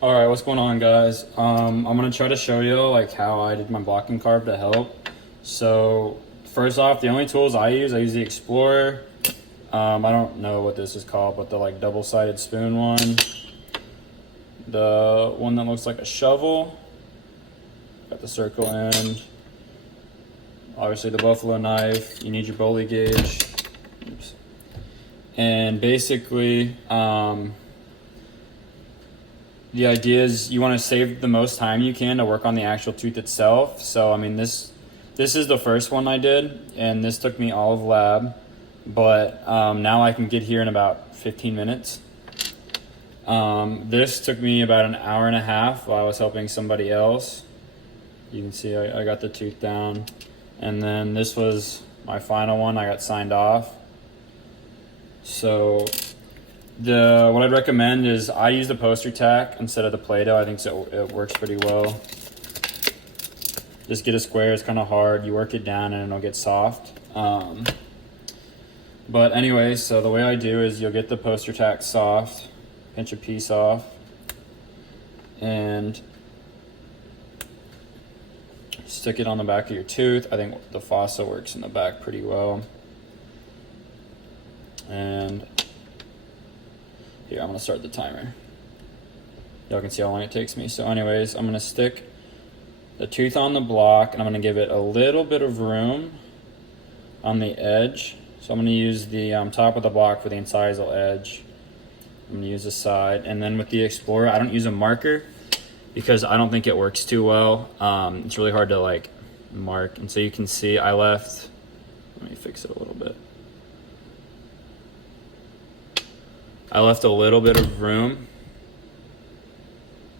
All right, what's going on, guys? I'm gonna try to show you like how I did my block and carve to help. So first off, the only tools I use the Explorer. I don't know what this is called, but the like double-sided spoon one, the one that looks like a shovel, got the circle end. Obviously, the buffalo knife. You need your bully gauge. Oops. And basically, the idea is you want to save the most time you can to work on the actual tooth itself. So I mean, this is the first one I did, and this took me all of lab, but now I can get here in about 15 minutes. This took me about an hour and a half while I was helping somebody else. You can see I got the tooth down, and then this was my final one. I got signed off. So what I'd recommend is I use the poster tack instead of the Play-Doh. I think it works pretty well. Just get a square, it's kind of hard. You work it down and it'll get soft. But anyway, so the way I do is you'll get the poster tack soft, pinch a piece off, and stick it on the back of your tooth. I think the fossa works in the back pretty well. And here, I'm gonna start the timer. Y'all can see how long it takes me. So anyways, I'm gonna stick the tooth on the block and I'm gonna give it a little bit of room on the edge. So I'm gonna use the top of the block for the incisal edge. I'm gonna use the side. And then with the Explorer, I don't use a marker because I don't think it works too well. It's really hard to like mark. And so you can see I left, let me fix it a little bit. I left a little bit of room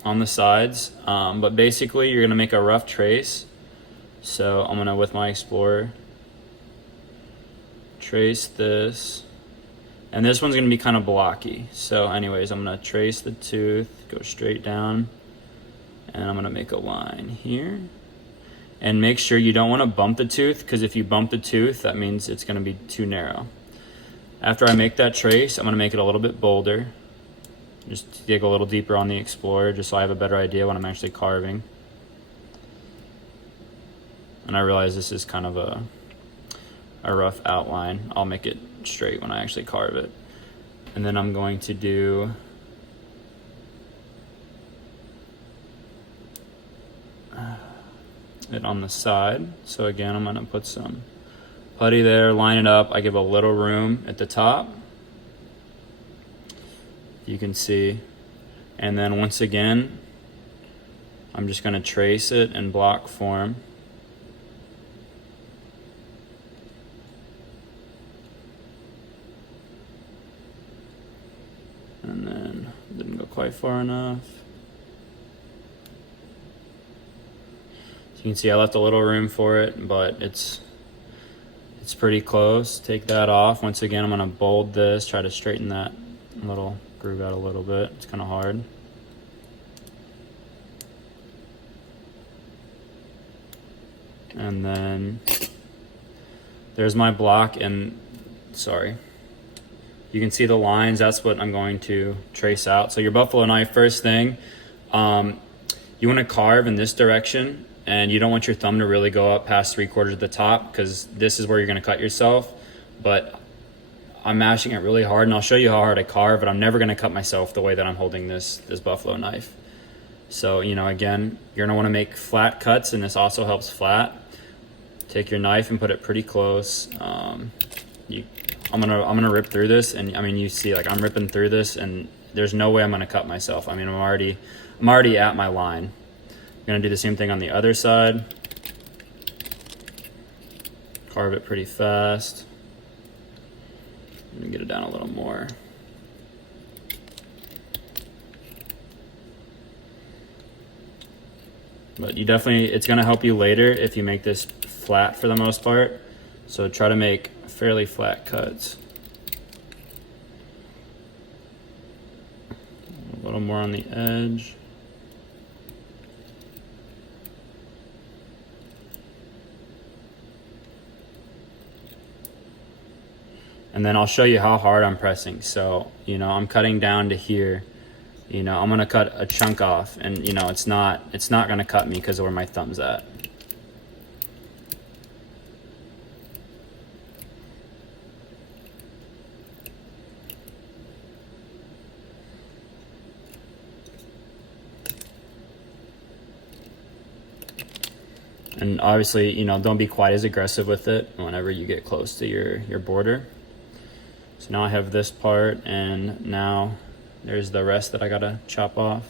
on the sides, but basically you're gonna make a rough trace. So I'm gonna, with my Explorer, trace this, and this one's gonna be kind of blocky. So anyways, I'm gonna trace the tooth, go straight down, and I'm gonna make a line here. And make sure you don't wanna bump the tooth, because if you bump the tooth, that means it's gonna be too narrow. After I make that trace, I'm gonna make it a little bit bolder. Just dig a little deeper on the Explorer, just so I have a better idea when I'm actually carving. And I realize this is kind of a rough outline. I'll make it straight when I actually carve it. And then I'm going to do it on the side. So again, I'm gonna put some putty there, line it up. I give a little room at the top, you can see. And then once again, I'm just gonna trace it in block form. And then didn't go quite far enough. So you can see I left a little room for it, but it's pretty close. Take that off. Once again, I'm gonna bold this, try to straighten that little groove out a little bit. It's kind of hard. And then there's my block, and sorry, you can see the lines. That's what I'm going to trace out. So your buffalo knife, first thing, you want to carve in this direction, and you don't want your thumb to really go up past 3/4 of the top, because this is where you're going to cut yourself. But I'm mashing it really hard, and I'll show you how hard I carve, but I'm never going to cut myself the way that I'm holding this buffalo knife. So, you know, again, you're going to want to make flat cuts, and this also helps flat. Take your knife and put it pretty close. I'm gonna rip through this, and I mean, you see, like, I'm ripping through this, and there's no way I'm gonna cut myself. I mean, I'm already at my line. I'm gonna do the same thing on the other side. Carve it pretty fast. Let me get it down a little more. But you definitely, it's gonna help you later if you make this flat for the most part. So try to make fairly flat cuts. A little more on the edge. And then I'll show you how hard I'm pressing. So, you know, I'm cutting down to here, you know, I'm gonna cut a chunk off, and you know, it's not gonna cut me because of where my thumb's at. And obviously, you know, don't be quite as aggressive with it whenever you get close to your border. So now I have this part, and now there's the rest that I gotta chop off.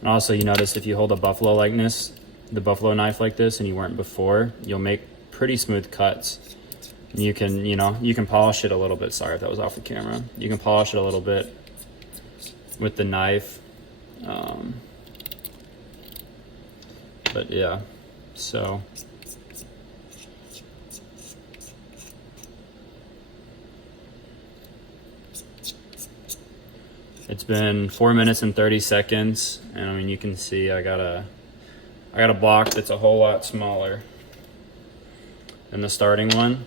And also, you notice if you hold a buffalo like this, the buffalo knife like this, and you weren't before, you'll make pretty smooth cuts. You can, you know, you can polish it a little bit. Sorry if that was off the camera. You can polish it a little bit with the knife. But yeah, so. It's been 4 minutes and 30 seconds. And I mean, you can see I got a block that's a whole lot smaller than the starting one.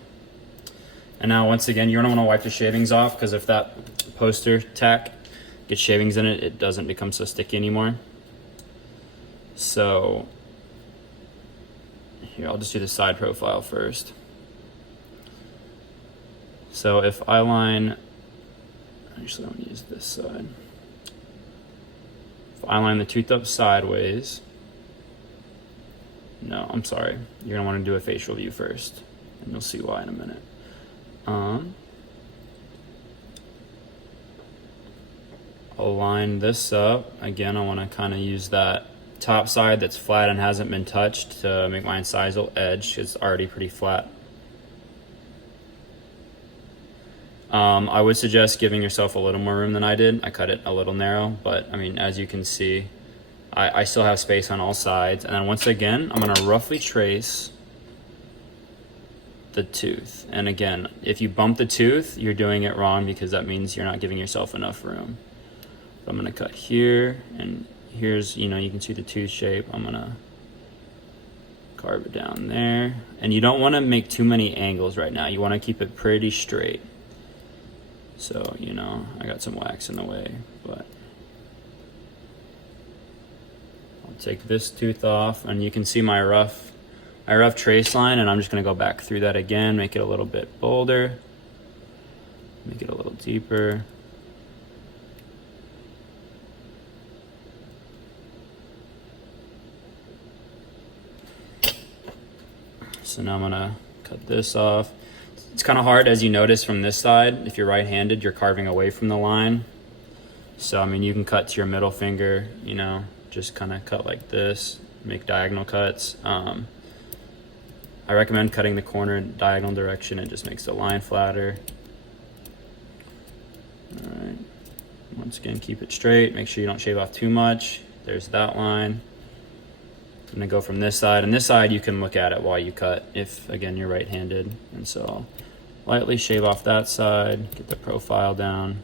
And now once again, you're gonna wanna wipe the shavings off, because if that poster tack gets shavings in it, it doesn't become so sticky anymore. So here, I'll just do the side profile first. So if I line, actually I'm gonna use this side. If I line the tooth up sideways, no, I'm sorry. You're gonna wanna do a facial view first, and you'll see why in a minute. I'll line this up. Again, I want to kind of use that top side that's flat and hasn't been touched to make my incisal edge. It's already pretty flat. I would suggest giving yourself a little more room than I did. I cut it a little narrow, but I mean, as you can see, I still have space on all sides. And then once again, I'm going to roughly trace the tooth. And again, if you bump the tooth, you're doing it wrong, because that means you're not giving yourself enough room. So I'm gonna cut here, and here's, you know, you can see the tooth shape. I'm gonna carve it down there. And you don't wanna make too many angles right now. You wanna keep it pretty straight. So, you know, I got some wax in the way, but I'll take this tooth off, and you can see my rough trace line, and I'm just gonna go back through that again, make it a little bit bolder, make it a little deeper. So now I'm gonna cut this off. It's kind of hard, as you notice from this side. If you're right-handed, you're carving away from the line. So I mean, you can cut to your middle finger, you know, just kind of cut like this, make diagonal cuts. I recommend cutting the corner in diagonal direction. It just makes the line flatter. All right. Once again, keep it straight. Make sure you don't shave off too much. There's that line. I'm gonna go from this side, and this side you can look at it while you cut if, again, you're right-handed. And so I'll lightly shave off that side, get the profile down.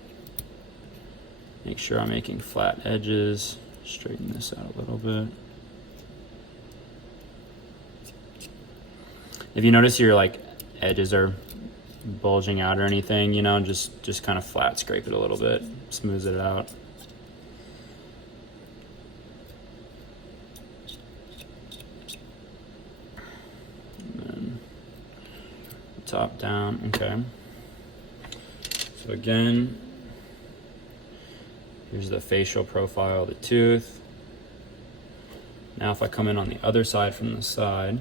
Make sure I'm making flat edges. Straighten this out a little bit. If you notice your like edges are bulging out or anything, you know, just kind of flat scrape it a little bit, smooths it out. And then top down, okay. So again, here's the facial profile of the tooth. Now if I come in on the other side from the side,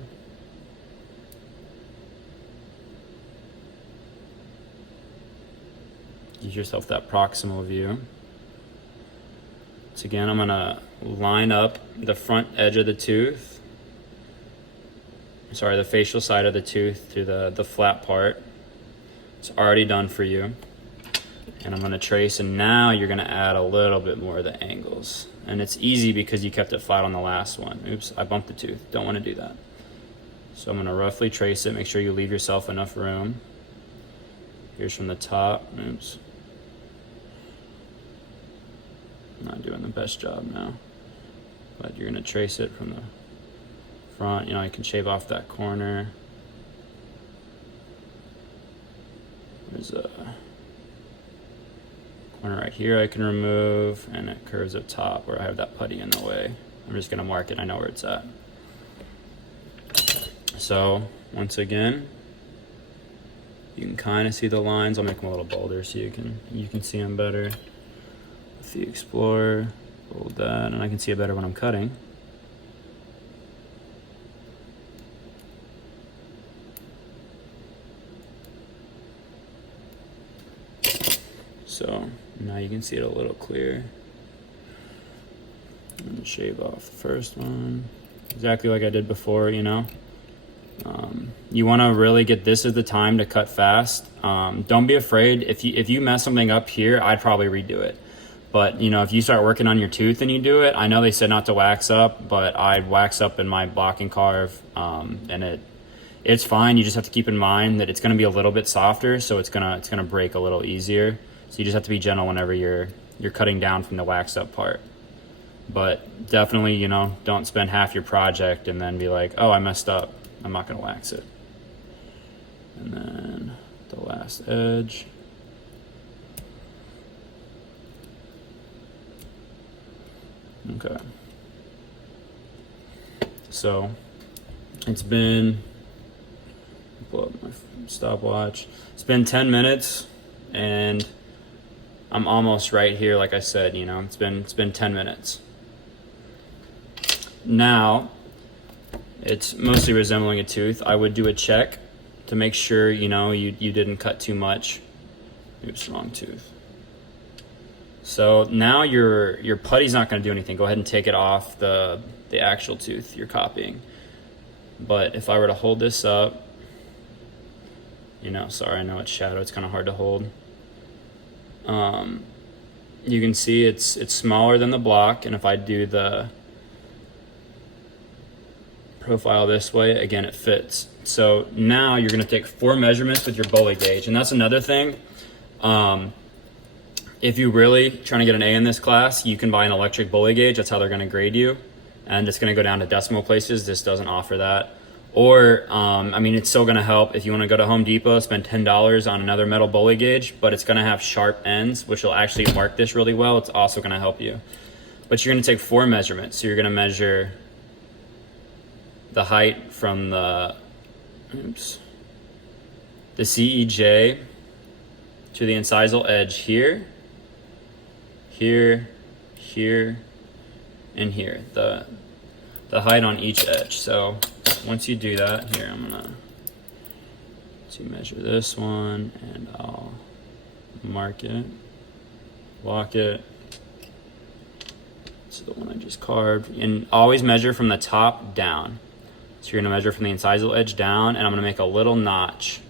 give yourself that proximal view. So again, I'm gonna line up the front edge of the tooth, sorry, the facial side of the tooth to the flat part. It's already done for you. And I'm gonna trace, and now you're gonna add a little bit more of the angles. And it's easy because you kept it flat on the last one. Oops, I bumped the tooth, don't wanna do that. So I'm gonna roughly trace it, make sure you leave yourself enough room. Here's from the top, oops. Not doing the best job now, but you're gonna trace it from the front, you know, I can shave off that corner. There's a corner right here I can remove, and it curves up top where I have that putty in the way. I'm just gonna mark it, I know where it's at. So once again, you can kind of see the lines. I'll make them a little bolder so you can see them better. With the Explorer, hold that, and I can see it better when I'm cutting. So now you can see it a little clearer. And shave off the first one, exactly like I did before, you know. You want to really get, this is the time to cut fast. Don't be afraid. If you mess something up here, I'd probably redo it. But you know, if you start working on your tooth and you do it, I know they said not to wax up, but I wax up in my Block and Carve, and it's fine. You just have to keep in mind that it's going to be a little bit softer, so it's gonna break a little easier. So you just have to be gentle whenever you're cutting down from the wax up part. But definitely, you know, don't spend half your project and then be like, oh, I messed up, I'm not gonna wax it. And then the last edge. Okay. So it's been, pull up my stopwatch. It's been 10 minutes and I'm almost right here. Like I said, you know, it's been 10 minutes. Now it's mostly resembling a tooth. I would do a check to make sure, you know, you didn't cut too much. Oops, wrong tooth. So now your putty's not going to do anything. Go ahead and take it off the actual tooth you're copying. But if I were to hold this up, you know, sorry, I know it's shadow, it's kind of hard to hold. You can see it's smaller than the block, and if I do the profile this way, again, it fits. So now you're gonna take 4 measurements with your bullet gauge, and that's another thing. If you really trying to get an A in this class, you can buy an electric bullet gauge. That's how they're gonna grade you, and it's gonna go down to decimal places. This doesn't offer that. Or, I mean, it's still gonna help if you wanna go to Home Depot, spend $10 on another metal bullet gauge, but it's gonna have sharp ends, which will actually mark this really well. It's also gonna help you. But you're gonna take 4 measurements. So you're gonna measure the height from the CEJ to the incisal edge here, here, here, and here. The height on each edge. So once you do that, here I'm gonna measure this one, and I'll mark it, lock it. So the one I just carved, and always measure from the top down. So you're gonna measure from the incisal edge down, and I'm gonna make a little notch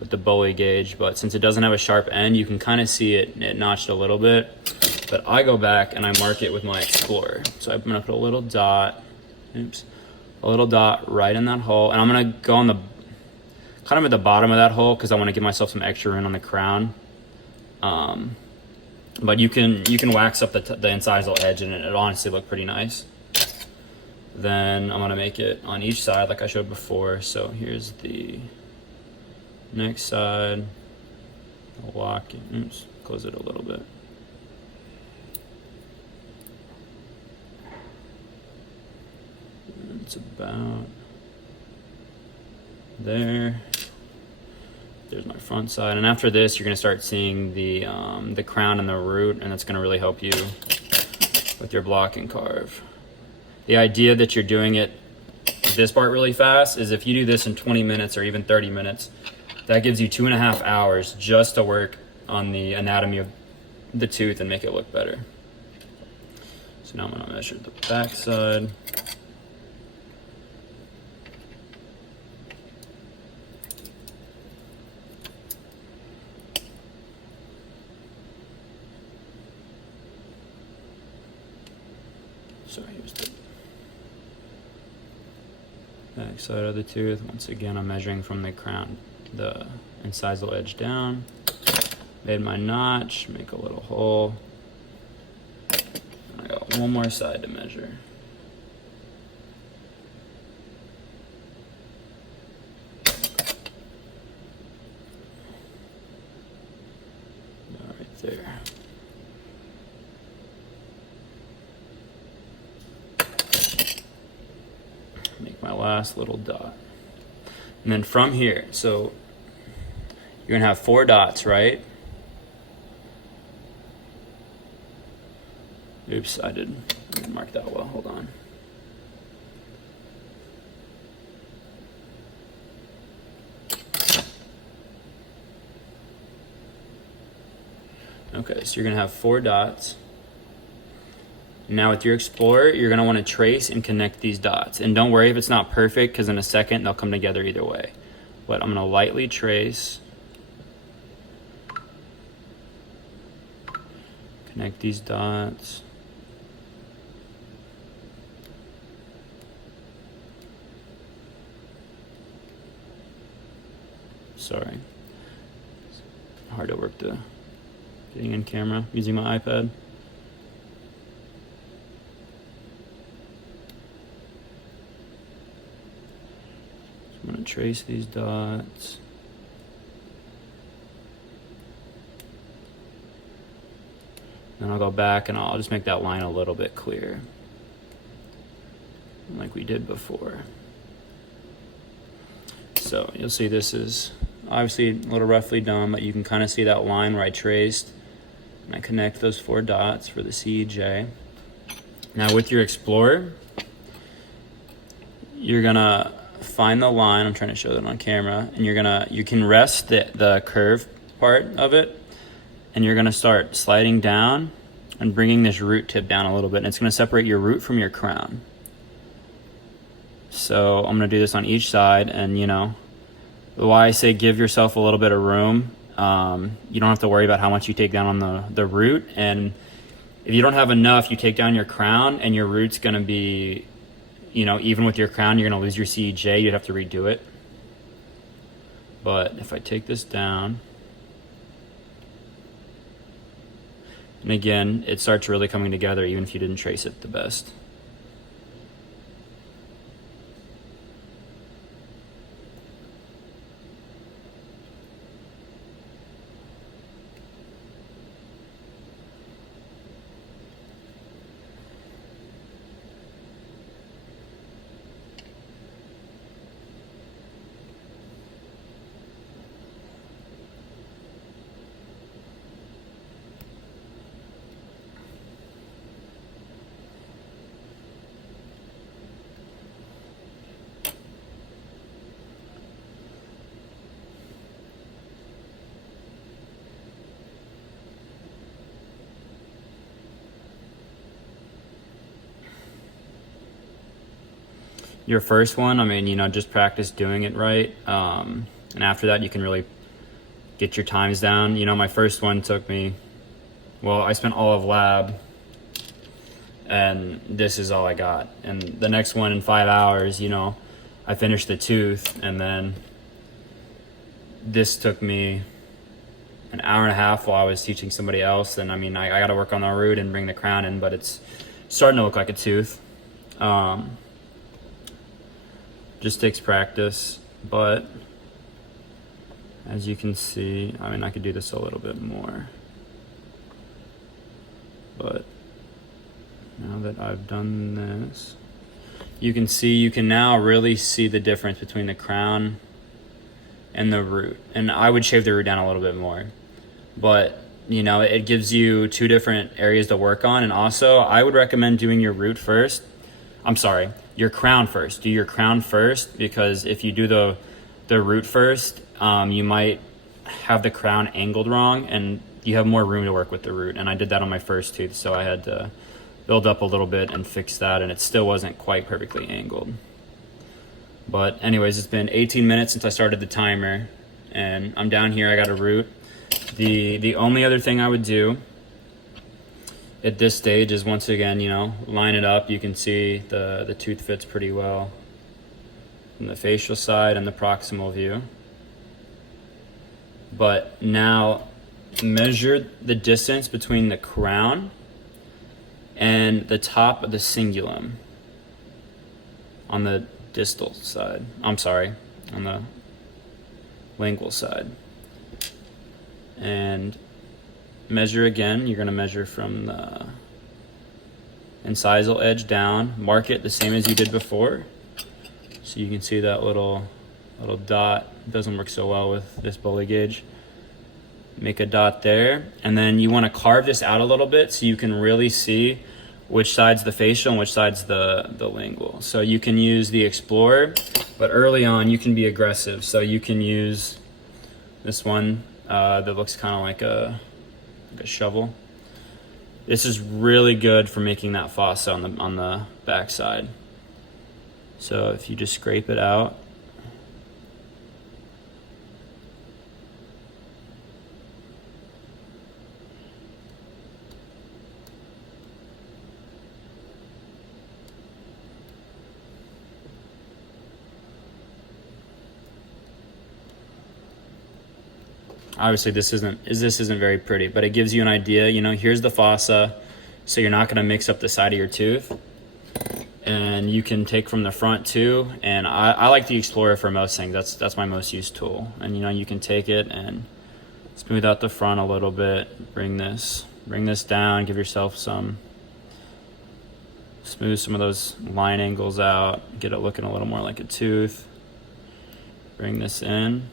with the bullet gauge, but since it doesn't have a sharp end, you can kind of see it notched a little bit. But I go back and I mark it with my Explorer. So I'm gonna put a little dot, a little dot right in that hole, and I'm gonna go on the kind of at the bottom of that hole because I want to give myself some extra room on the crown. But you can wax up the incisal edge, and it'll honestly look pretty nice. Then I'm gonna make it on each side like I showed before. So here's the next side. I'll lock it. Close it a little bit. It's about there. There's my front side, and after this, you're gonna start seeing the crown and the root, and it's gonna really help you with your Block and Carve. The idea that you're doing it, this part really fast, is if you do this in 20 minutes or even 30 minutes, that gives you 2.5 hours just to work on the anatomy of the tooth and make it look better. So now I'm gonna measure the back side. So here's the back side of the tooth. Once again, I'm measuring from the crown, the incisal edge down. Made my notch, make a little hole. I got one more side to measure. there. Make my last little dot. And then from here, so you're gonna have 4 dots, right? Oops, I didn't mark that well, hold on. Okay, so you're gonna have 4 dots. Now with your Explorer, you're gonna wanna trace and connect these dots. And don't worry if it's not perfect, because in a second they'll come together either way. But I'm gonna lightly trace. Connect these dots. Sorry. Hard to work the getting in camera using my iPad. I'm going to trace these dots. Then I'll go back and I'll just make that line a little bit clearer, like we did before. So you'll see this is obviously a little roughly done, but you can kind of see that line where I traced and I connect those 4 dots for the CEJ. Now with your Explorer, you're gonna find the line, I'm trying to show that on camera, and you can rest the curve part of it, and you're gonna start sliding down and bringing this root tip down a little bit, and it's gonna separate your root from your crown. So I'm gonna do this on each side, and you know, why I say give yourself a little bit of room. You don't have to worry about how much you take down on the root, and if you don't have enough, you take down your crown, and your root's gonna be, you know, even with your crown, you're gonna lose your CEJ, you'd have to redo it. But if I take this down, and again, it starts really coming together even if you didn't trace it the best. Your first one, I mean, you know, just practice doing it right. And after that, you can really get your times down. You know, my first one took me, well, I spent all of lab, and this is all I got. And the next one in 5 hours, you know, I finished the tooth, and then this took me an hour and a half while I was teaching somebody else. And I mean, I got to work on the root and bring the crown in, but it's starting to look like a tooth. Just takes practice, but as you can see, I mean, I could do this a little bit more, but now that I've done this, you can see, you can now really see the difference between the crown and the root. And I would shave the root down a little bit more, but you know, it gives you 2 different areas to work on. And also I would recommend doing your root first. I'm sorry, your crown first. Do your crown first, because if you do the root first, you might have the crown angled wrong, and you have more room to work with the root. And I did that on my first tooth, so I had to build up a little bit and fix that, and it still wasn't quite perfectly angled. But anyways, it's been 18 minutes since I started the timer, and I'm down here, I got a root. The only other thing I would do at this stage is, once again, you know, line it up. You can see the tooth fits pretty well from the facial side and the proximal view. But now measure the distance between the crown and the top of the cingulum on the distal side. I'm sorry, on the lingual side. And measure again. You're gonna measure from the incisal edge down, mark it the same as you did before. So you can see that little dot. It doesn't work so well with this bully gauge. Make a dot there, and then you want to carve this out a little bit so you can really see which side's the facial and which side's the lingual. So you can use the Explorer, but early on you can be aggressive. So you can use this one that looks kind of like a shovel. This is really good for making that fossa on the back side. So if you just scrape it out, obviously this isn't very pretty, but it gives you an idea. You know, here's the fossa, so you're not going to mix up the side of your tooth. And you can take from the front too. And I like the Explorer for most things. That's my most used tool. And you know, you can take it and smooth out the front a little bit. Bring this down. Give yourself smooth some of those line angles out. Get it looking a little more like a tooth. Bring this in.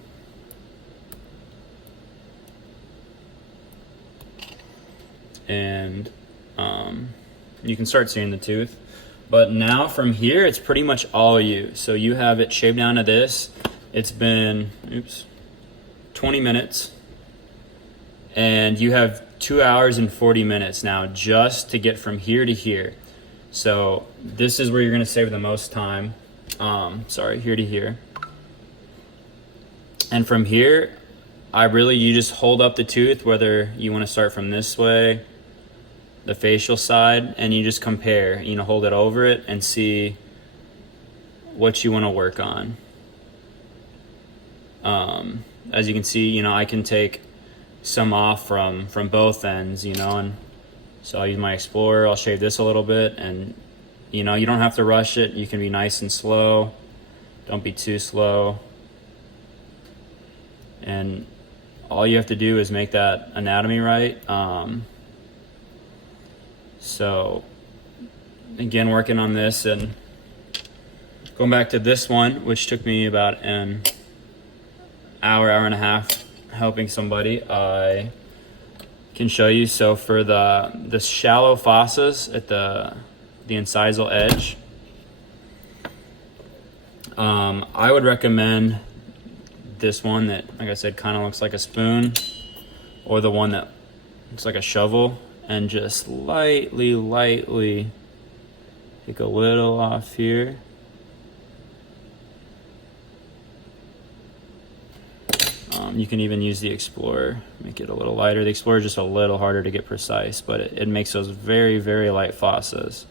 And you can start seeing the tooth. But now from here, it's pretty much all you. So you have it shaved down to this. It's been 20 minutes. And you have 2 hours and 40 minutes now just to get from here to here. So this is where you're gonna save the most time. Here to here. And from here, you just hold up the tooth, whether you wanna start from this way, the facial side, and you just compare, you know, hold it over it and see what you want to work on. As you can see, you know, I can take some off from both ends, you know, and so I'll use my Explorer. I'll shave this a little bit, and you know, you don't have to rush it. You can be nice and slow. Don't be too slow. And all you have to do is make that anatomy right. So again, working on this and going back to this one, which took me about an hour and a half helping somebody, I can show you. So for the shallow fossas at the incisal edge, I would recommend this one that, like I said, kind of looks like a spoon, or the one that looks like a shovel. And just lightly take a little off here. You can even use the Explorer, make it a little lighter. The Explorer is just a little harder to get precise, but it makes those very, very light fossas.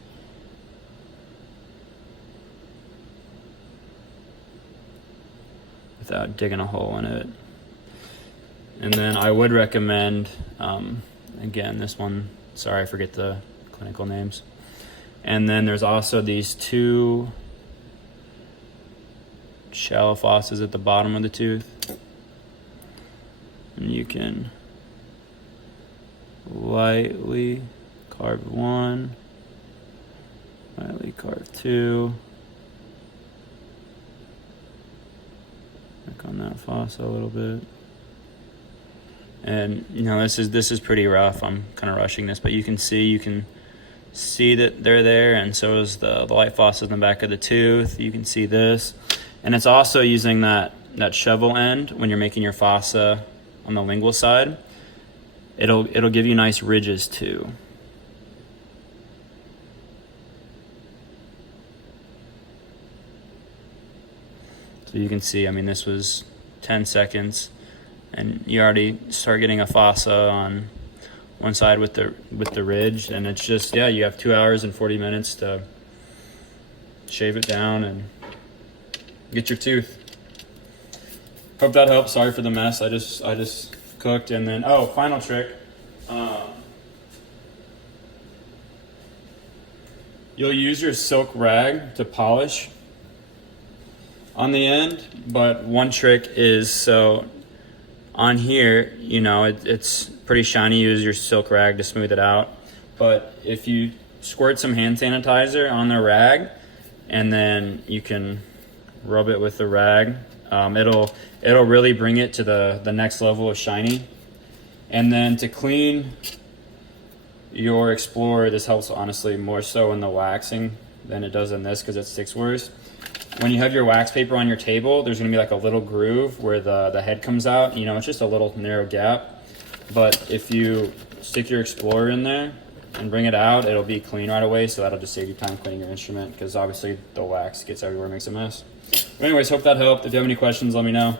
Without digging a hole in it. And then I would recommend, again, this one, sorry, I forget the clinical names. And then there's also these two shallow fossas at the bottom of the tooth. And you can lightly carve one, lightly carve two. Work on that fossa a little bit. And you know, this is pretty rough. I'm kind of rushing this, but you can see that they're there, and so is the light fossa in the back of the tooth. You can see this, and it's also using that shovel end when you're making your fossa on the lingual side. It'll give you nice ridges too. So you can see, I mean, this was 10 seconds. And you already start getting a fossa on one side with the ridge, and it's just, yeah, you have 2 hours and 40 minutes to shave it down and get your tooth. Hope that helps. Sorry for the mess. I just cooked, and then final trick. You'll use your silk rag to polish on the end, but one trick is, so on here, you know, it's pretty shiny. Use your silk rag to smooth it out. But if you squirt some hand sanitizer on the rag, and then you can rub it with the rag, it'll really bring it to the next level of shiny. And then to clean your Explorer, this helps honestly more so in the waxing than it does in this because it sticks worse. When you have your wax paper on your table, there's gonna be like a little groove where the head comes out. You know, it's just a little narrow gap. But if you stick your Explorer in there and bring it out, it'll be clean right away. So that'll just save you time cleaning your instrument because obviously the wax gets everywhere, makes a mess. But anyways, hope that helped. If you have any questions, let me know.